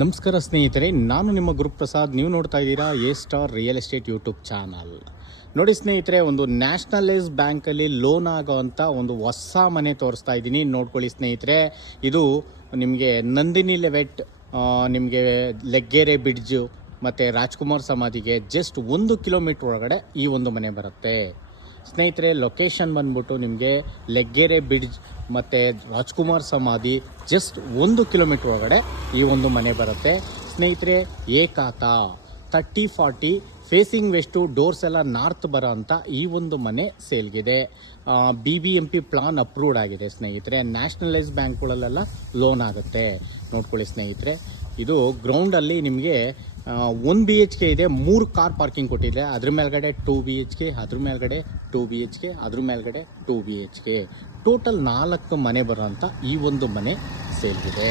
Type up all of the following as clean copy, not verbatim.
ನಮಸ್ಕಾರ ಸ್ನೇಹಿತರೆ, ನಾನು ನಿಮ್ಮ ಗುರುಪ್ರಸಾದ್. ನೀವು ನೋಡ್ತಾ ಇದ್ದೀರಾ A star real estate YouTube channel. ನೋಡಿ ಸ್ನೇಹಿತರೆ, ಒಂದು ನ್ಯಾಷನಲೈಸ್ ಬ್ಯಾಂಕಲ್ಲಿ ಲೋನ್ ಆಗೋವಂಥ ಒಂದು ಹೊಸ ಮನೆ ತೋರಿಸ್ತಾ ಇದ್ದೀನಿ. ನೋಡ್ಕೊಳ್ಳಿ ಸ್ನೇಹಿತರೆ, ಇದು ನಿಮಗೆ ನಂದಿನಿ ಲೆವೆಟ್, ನಿಮಗೆ ಲೆಗ್ಗೆರೆ ಬ್ರಿಡ್ಜು ಮತ್ತು ರಾಜ್ಕುಮಾರ್ ಸಮಾಧಿಗೆ ಜಸ್ಟ್ 1 ಕಿಲೋಮೀಟ್ರ್ ಒಳಗಡೆ ಈ ಒಂದು ಮನೆ ಬರುತ್ತೆ ಸ್ನೇಹಿತರೆ. ಲೊಕೇಶನ್ ಬಂದ್ಬಿಟ್ಟು ನಿಮಗೆ ಲೆಗ್ಗೆರೆ ಬ್ರಿಡ್ಜ್ ಮತ್ತು ರಾಜ್ಕುಮಾರ್ ಸಮಾಧಿ ಜಸ್ಟ್ 1 ಕಿಲೋಮೀಟ್ರ್ ಒಳಗಡೆ ಈ ಒಂದು ಮನೆ ಬರುತ್ತೆ ಸ್ನೇಹಿತರೆ. ಏಕಾತ 30-40 ಫೇಸಿಂಗ್ ವೆಸ್ಟು, ಡೋರ್ಸ್ ಎಲ್ಲ ನಾರ್ತ್ ಬರೋ ಅಂಥ ಈ ಒಂದು ಮನೆ ಸೇಲ್ಗಿದೆ. BBMP ಪ್ಲಾನ್ ಅಪ್ರೂವ್ಡ್ ಆಗಿದೆ ಸ್ನೇಹಿತರೆ. ನ್ಯಾಷನಲೈಸ್ ಬ್ಯಾಂಕ್ಗಳಲ್ಲೆಲ್ಲ ಲೋನ್ ಆಗುತ್ತೆ. ನೋಡ್ಕೊಳ್ಳಿ ಸ್ನೇಹಿತರೆ, ಇದು ಗ್ರೌಂಡಲ್ಲಿ ನಿಮಗೆ 1 BHK ಇದೆ, 3 ಕಾರ್ ಪಾರ್ಕಿಂಗ್ ಕೊಟ್ಟಿದೆ. ಅದ್ರ ಮೇಲ್ಗಡೆ 2 BHK, ಅದ್ರ ಮೇಲ್ಗಡೆ 2 BHK, ಅದ್ರ ಮೇಲ್ಗಡೆ 2 BHK, ಟೋಟಲ್ 4 ಮನೆ ಬರೋಂಥ ಈ ಒಂದು ಮನೆ ಸೇಲ್ಗಿದೆ.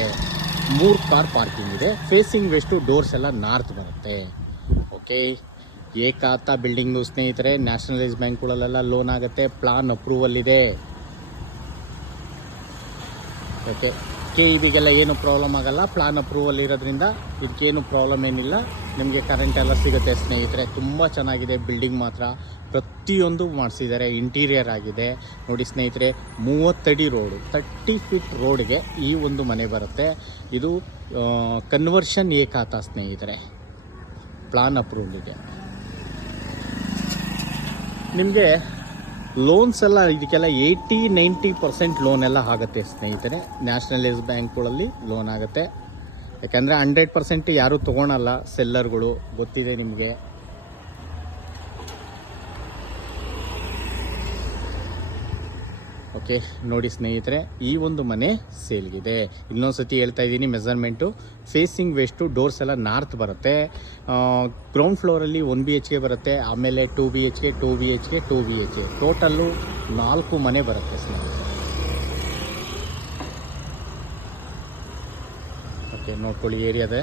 3 ಕಾರ್ ಪಾರ್ಕಿಂಗ್ ಇದೆ. ಫೇಸಿಂಗ್ ವೆಸ್ಟು, ಡೋರ್ಸ್ ಎಲ್ಲ ನಾರ್ತ್ ಬರುತ್ತೆ. ಓಕೆ, ಏಕಾತ ಬಿಲ್ಡಿಂಗು ಸ್ನೇಹಿತರೆ. ನ್ಯಾಷನಲೈಸ್ ಬ್ಯಾಂಕ್ಗಳಲ್ಲೆಲ್ಲ ಲೋನ್ ಆಗುತ್ತೆ. ಪ್ಲಾನ್ ಅಪ್ರೂವಲ್ ಇದೆ. ಓಕೆ, KEBಗೆಲ್ಲ ಏನು ಪ್ರಾಬ್ಲಮ್ ಆಗಲ್ಲ. ಪ್ಲಾನ್ ಅಪ್ರೂವಲ್ ಇರೋದ್ರಿಂದ ಇದಕ್ಕೇನು ಪ್ರಾಬ್ಲಮ್ ಏನಿಲ್ಲ. ನಿಮಗೆ ಕರೆಂಟ್ ಎಲ್ಲ ಸಿಗುತ್ತೆ ಸ್ನೇಹಿತರೆ. ತುಂಬ ಚೆನ್ನಾಗಿದೆ ಬಿಲ್ಡಿಂಗ್ ಮಾತ್ರ. ಪ್ರತಿಯೊಂದು ಮಾಡಿಸಿದ್ದಾರೆ. ಇಂಟೀರಿಯರ್ ಆಗಿದೆ ನೋಡಿ ಸ್ನೇಹಿತರೆ. 30 ಅಡಿ ರೋಡು, 30 ಫೀಟ್ ರೋಡ್ಗೆ ಈ ಒಂದು ಮನೆ ಬರುತ್ತೆ. ಇದು ಕನ್ವರ್ಷನ್ ಏಕಾತ ಸ್ನೇಹಿತರೆ. ಪ್ಲಾನ್ ಅಪ್ರೂವಲ್ ಇದೆ. ನಿಮಗೆ ಲೋನ್ಸ್ ಎಲ್ಲ ಇದಕ್ಕೆಲ್ಲ 80-90% ಲೋನ್ ಎಲ್ಲ ಆಗುತ್ತೆ ಸ್ನೇಹಿತರೆ. ನ್ಯಾಷನಲೈಸ್ ಬ್ಯಾಂಕ್ಗಳಲ್ಲಿ ಲೋನ್ ಆಗುತ್ತೆ. ಯಾಕಂದರೆ 100% ಯಾರೂ ತೊಗೊಳಲ್ಲ, ಸೆಲ್ಲರ್ಗಳು, ಗೊತ್ತಿದೆ ನಿಮಗೆ. ಓಕೆ, ನೋಡಿ ಸ್ನೇಹಿತರೆ, ಈ ಒಂದು ಮನೆ ಸೇಲ್ಗಿದೆ. ಇನ್ನೊಂದು ಸತಿ ಹೇಳ್ತಾ ಇದ್ದೀನಿ, ಮೆಜರ್ಮೆಂಟು ಫೇಸಿಂಗ್ ವೆಸ್ಟು, ಡೋರ್ಸ್ ಎಲ್ಲ ನಾರ್ತ್ ಬರುತ್ತೆ. ಗ್ರೌಂಡ್ ಫ್ಲೋರಲ್ಲಿ 1 BHK ಬರುತ್ತೆ. ಆಮೇಲೆ 2 BHK, 2 BHK, 2 BHK, ಟೋಟಲ್ಲು 4 ಮನೆ ಬರುತ್ತೆ ಸ್ನೇಹಿತರೆ. ಓಕೆ, ನೋಡ್ಕೊಳ್ಳಿ ಏರಿಯಾದ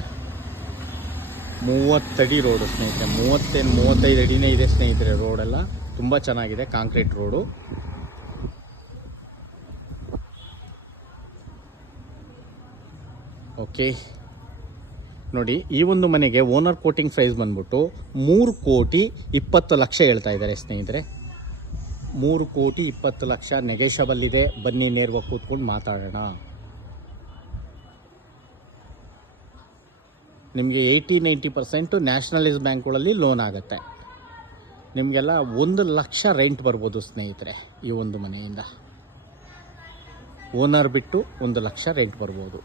30 ಅಡಿ ರೋಡು ಸ್ನೇಹಿತರೆ. 35 ಅಡಿನೇ ಇದೆ ಸ್ನೇಹಿತರೆ. ರೋಡೆಲ್ಲ ತುಂಬ ಚೆನ್ನಾಗಿದೆ, ಕಾಂಕ್ರೀಟ್ ರೋಡು. ಓಕೆ, ನೋಡಿ, ಈ ಒಂದು ಮನೆಗೆ ಓನರ್ ಕೋಟಿಂಗ್ ಪ್ರೈಸ್ ಬಂದ್ಬಿಟ್ಟು 3,20,00,000 ಹೇಳ್ತಾ ಇದ್ದಾರೆ ಸ್ನೇಹಿತರೆ. 3,20,00,000 ನೆಗೆಷಬಲ್ ಇದೆ. ಬನ್ನಿ ನೇರವಾಗಿ ಕೂತ್ಕೊಂಡು ಮಾತಾಡೋಣ. ನಿಮಗೆ 80-90% ನ್ಯಾಷನಲೈಸ್ ಬ್ಯಾಂಕ್ಗಳಲ್ಲಿ ಲೋನ್ ಆಗುತ್ತೆ. ನಿಮಗೆಲ್ಲ 1 ಲಕ್ಷ ರೆಂಟ್ ಬರ್ಬೋದು ಸ್ನೇಹಿತರೆ. ಈ ಒಂದು ಮನೆಯಿಂದ ಓನರ್ ಬಿಟ್ಟು 1 ಲಕ್ಷ ರೆಂಟ್ ಬರ್ಬೋದು.